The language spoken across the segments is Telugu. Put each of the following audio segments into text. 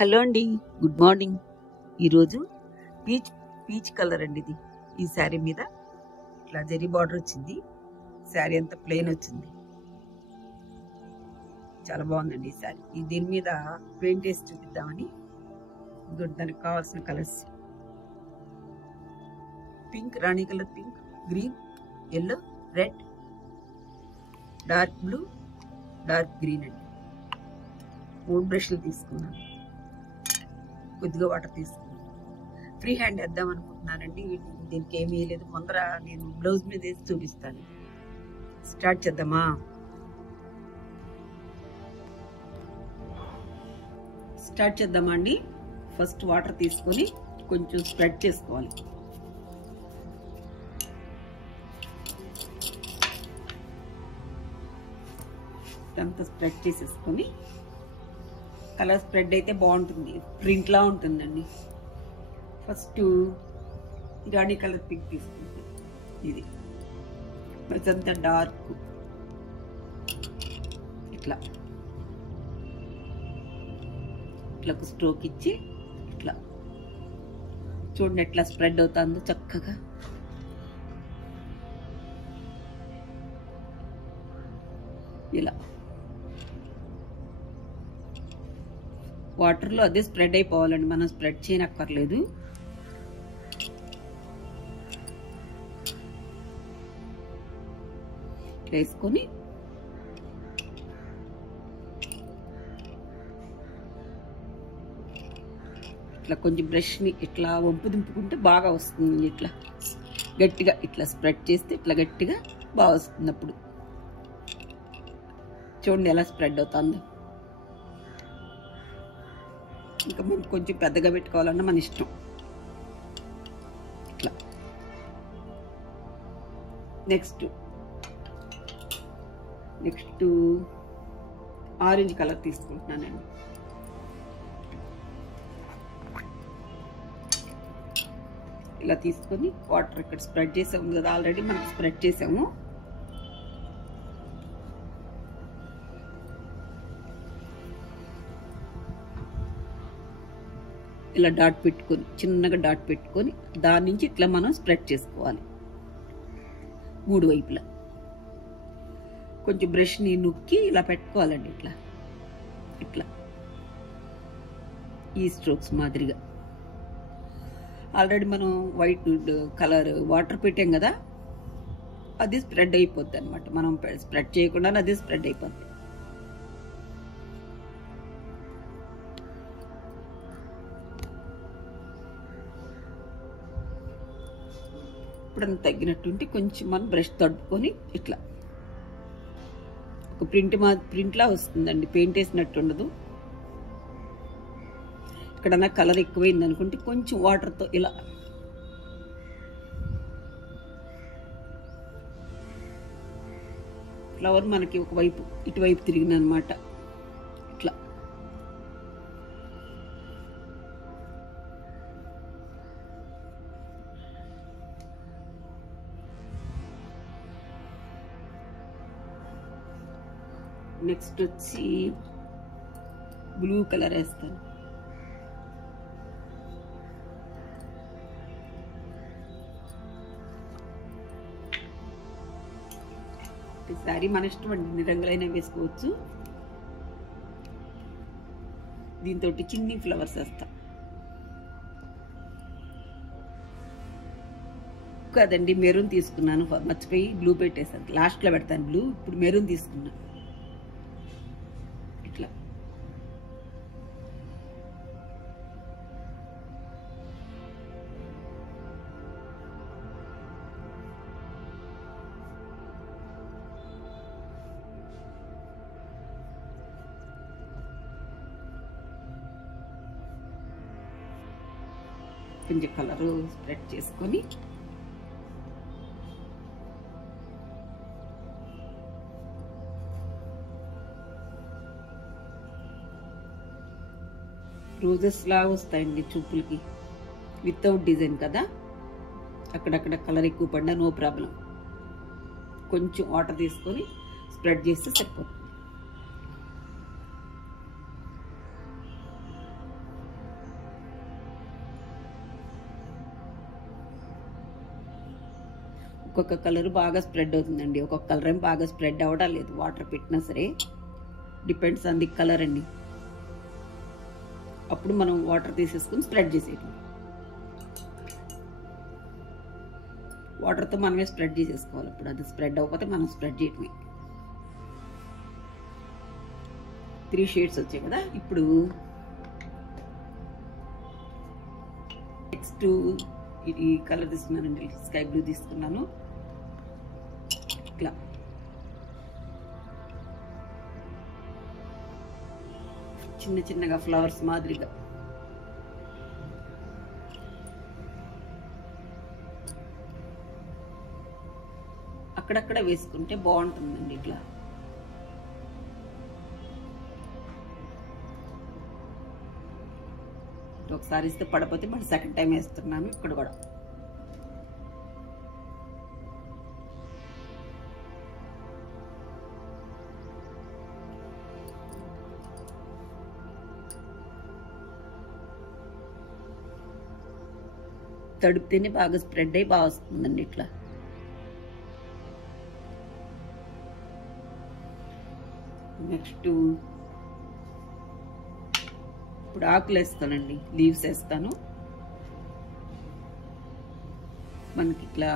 హలో అండి, గుడ్ మార్నింగ్. ఈరోజు పీచ్ పీచ్ కలర్ అండి. ఈ శారీ మీద ఇట్లా జరీ బార్డర్ వచ్చింది. శారీ అంతా ప్లెయిన్ వచ్చింది. చాలా బాగుందండి ఈ శారీ. దీని మీద పెయింట్ వేసి చూపిద్దామని. దానికి కావాల్సిన కలర్స్ పింక్, రాణి colour pink, green, yellow, red, dark blue, dark green అండి. 3 బ్రష్లు తీసుకున్నాను. కొద్దిగా వాటర్ తీసుకున్నాను. ఫ్రీ హ్యాండ్ వేద్దాం అనుకుంటున్నానండి. దీనికి ఏమీ వేయలేదు. ముందర నేను బ్లౌజ్ మీద వేసి చూపిస్తాను. స్టార్ట్ చేద్దామా? స్టార్ట్ చేద్దామా అండి. ఫస్ట్ వాటర్ తీసుకొని కొంచెం స్ప్రెడ్ చేసుకోవాలి. అంతా స్ప్రెడ్ చేసేసుకొని, కలర్ స్ప్రెడ్ అయితే బాగుంటుంది, ప్రింట్ లా ఉంటుందండి. ఫస్ట్ రాణి కలర్ పింక్ తీసుకుంటాం. ఇది అంతా డార్క్ ఇట్లా ఇట్లా స్ట్రోక్ ఇచ్చి ఇట్లా చూడండి ఎట్లా స్ప్రెడ్ అవుతుందో చక్కగా. ఇలా వాటర్లో అదే స్ప్రెడ్ అయిపోవాలండి, మనం స్ప్రెడ్ చేయనక్కర్లేదు. వేసుకొని ఇట్లా కొంచెం బ్రష్ని ఇట్లా వంపు దింపుకుంటే బాగా వస్తుంది. ఇట్లా గట్టిగా ఇట్లా స్ప్రెడ్ చేస్తే ఇట్లా గట్టిగా బాగా వస్తుంది. అప్పుడు చూడండి ఎలా స్ప్రెడ్ అవుతుందో. ఇంకా మనం కొంచెం పెద్దగా పెట్టుకోవాలన్నా మన ఇష్టం. ఇట్లా నెక్స్ట్ ఆరెంజ్ కలర్ తీసుకుంటున్నానండి. ఇలా తీసుకొని వాటర్ ఇక్కడ స్ప్రెడ్ చేసాము కదా, ఆల్రెడీ మనం స్ప్రెడ్ చేసాము. ఇలా డాట్ పెట్టుకొని, చిన్నగా డాట్ పెట్టుకొని దాని నుంచి ఇట్లా మనం స్ప్రెడ్ చేసుకోవాలి 3 వైపులా. కొంచెం బ్రష్ని నొక్కి ఇలా పెట్టుకోవాలండి. ఇట్లా ఇట్లా ఈ స్ట్రోక్స్ మాదిరిగా. ఆల్రెడీ మనం వైట్ కలర్ వాటర్ పెట్టాం కదా, అది స్ప్రెడ్ అయిపోద్ది అనమాట. మనం స్ప్రెడ్ చేయకుండా అది స్ప్రెడ్ అయిపోద్ది. ఇప్పుడు తగ్గినట్టుంటే కొంచెం మనం బ్రష్ తడుపుకొని ఇట్లా ఒక ప్రింట్లా వస్తుందండి. పెయింట్ వేసినట్టు ఉండదు. ఇక్కడన్నా కలర్ ఎక్కువైంది అనుకుంటే కొంచెం వాటర్తో ఇలా ఫ్లవర్ మనకి ఒకవైపు ఇటువైపు తిరిగిన అనమాట. ఇట్లా నెక్స్ట్ వచ్చి బ్లూ కలర్ వేస్తాను. ఈసారి మన ఇష్టం అండి, ఎన్ని రంగులైనా వేసుకోవచ్చు. దీంతో చిన్ని ఫ్లవర్స్ వేస్తా కదండి. మెరూన్ తీసుకున్నాను, మర్చిపోయి బ్లూ పెట్టేసాను. లాస్ట్లో పెడతాను బ్లూ. ఇప్పుడు మెరూన్ తీసుకున్నాను. ఇట్లా కొంచెం కలరు స్ప్రెడ్ చేసుకొని రోజెస్ లాగా వస్తాయండి చూపులకి. వితౌట్ డిజైన్ కదా, అక్కడక్కడ కలర్ ఎక్కువ పడినా నో ప్రాబ్లం. కొంచెం వాటర్ తీసుకొని స్ప్రెడ్ చేస్తే సరిపోతుంది. ఒక్కొక్క కలర్ బాగా స్ప్రెడ్ అవుతుందండి, ఒక్కొక్క కలర్ ఏం బాగా స్ప్రెడ్ అవ్వడం లేదు. వాటర్ పెట్టినా సరే డిపెండ్స్ ఆన్ ది కలర్ అండి. అప్పుడు మనం వాటర్ తీసేసుకుని స్ప్రెడ్ చేసేయటం. వాటర్తో మనమే స్ప్రెడ్ చేసేసుకోవాలి. ఇప్పుడు అది స్ప్రెడ్ అవ్వకపోతే మనం స్ప్రెడ్ చేయటమే. 3 షేడ్స్ వచ్చాయి కదా. ఇప్పుడు నెక్స్ట్ ఈ కలర్ తీసుకున్నానండి, స్కై బ్లూ తీసుకున్నాను. ఇట్లా చిన్న చిన్నగా ఫ్లవర్స్ మాదిరిగా అక్కడక్కడ వేసుకుంటే బాగుంటుందండి. ఇట్లా ఒకసారి ఇస్తే పడపోతే మళ్ళీ సెకండ్ టైం వేస్తున్నాను. ఇక్కడ కూడా తడిపితేనే బాగా స్ప్రెడ్ అయ్యి బాగా వస్తుందండి. ఇట్లా నెక్స్ట్ ఇప్పుడు ఆకులు వేస్తానండి, లీవ్స్ వేస్తాను. మనకి ఇట్లా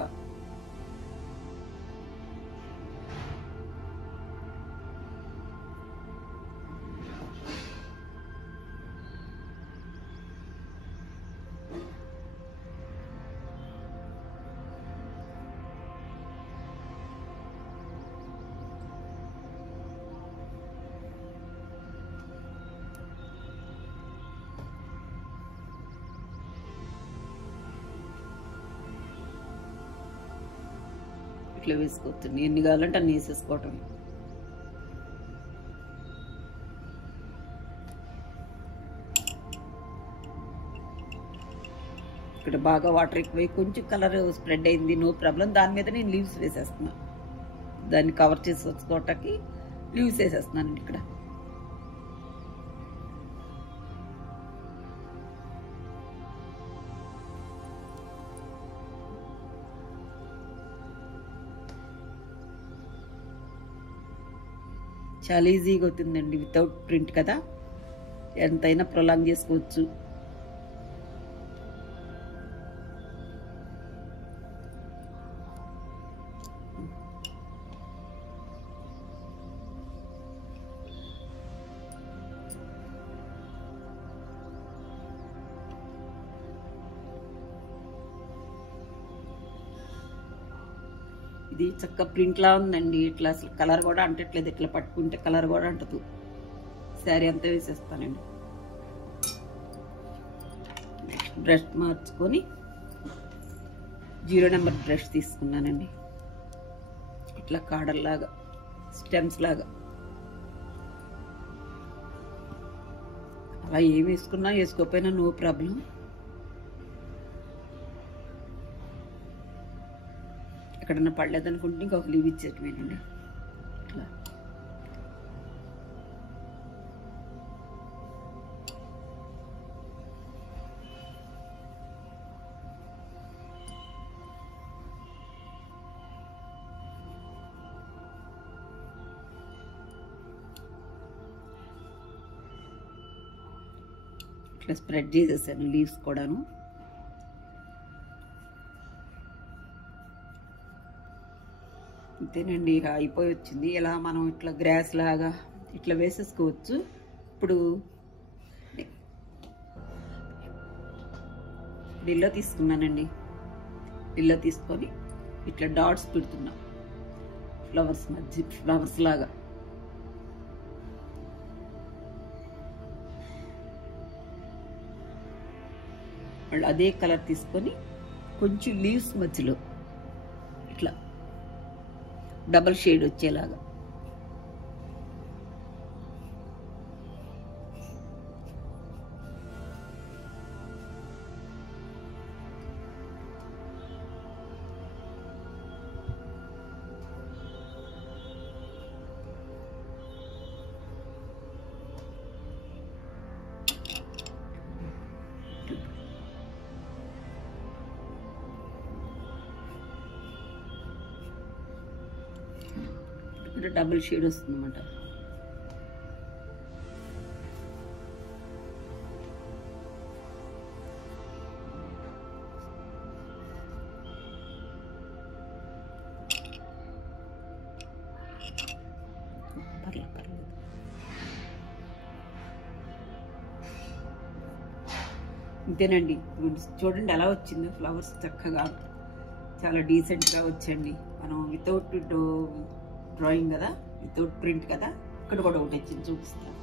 ఇట్లా వేసుకోవచ్చు. ఎన్ని కావాలంటే అన్ని వేసేసుకోవటం. ఇక్కడ బాగా వాటర్ ఎక్కువై కొంచెం కలర్ స్ప్రెడ్ అయింది, నో ప్రాబ్లం. దాని మీద నేను లీవ్స్ వేసేస్తున్నా. దాన్ని కవర్ చేసి వచ్చుకోవటానికి లీవ్స్ వేసేస్తున్నానండి ఇక్కడ. చాలా ఈజీగా అవుతుందండి, వితౌట్ ప్రింట్ కదా. ఎంతైనా ప్రొలాంగ్ చేసుకోవచ్చు. ఇది చక్క ప్రింట్ లా ఉందండి. ఇట్లా అసలు కలర్ కూడా అంటట్లేదు. ఇట్లా పట్టుకుంటే కలర్ కూడా అంటదు. శారీ అంతా వేసేస్తానండి. బ్రష్ మార్చుకొని 0 నెంబర్ బ్రష్ తీసుకున్నానండి. ఇట్లా కాడల్లాగా, స్టెమ్స్ లాగా అలా ఏం వేసుకున్నా వేసుకోకపోయినా నో ప్రాబ్లం. ఎక్కడన్నా పడలేదనుకుంటే ఇంకొక లీవ్ ఇచ్చేటమేనండి. ఇట్లా ఇట్లా స్ప్రెడ్ చేసేసాను లీవ్స్ కూడాను. అంతేనండి, ఇక అయిపోయి వచ్చింది. ఇలా మనం ఇట్లా గ్రాస్ లాగా ఇట్లా వేసేసుకోవచ్చు. ఇప్పుడు ఇల్లు తీసుకున్నానండి. ఇల్లు తీసుకొని ఇట్లా డాట్స్ పెడుతున్నా, ఫ్లవర్స్ మధ్య ఫ్లవర్స్ లాగా. మళ్ళీ అదే కలర్ తీసుకొని కొంచెం లీవ్స్ మధ్యలో ఇట్లా డబల్ షేడ్ వచ్చేలాగా ఇట్లా డబుల్ షేడ్ వస్తుంది అన్నమాట. పర్లేదు. ఇంతేనండి. చూడండి ఎలా వచ్చిందో ఫ్లవర్స్ చక్కగా చాలా డీసెంట్గా వచ్చండి. మనం వితౌట్ డ్రాయింగ్ కదా, వితౌట్ ప్రింట్ కదా. ఇక్కడ కూడా ఒకటి వచ్చింది చూపిస్తాను.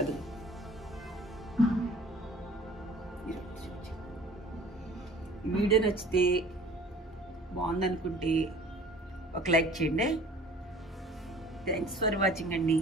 అది వీడియో నచ్చితే బాగుందనుకుంటే ఒక లైక్ చేయండి. థ్యాంక్స్ ఫర్ వాచింగ్ అండి.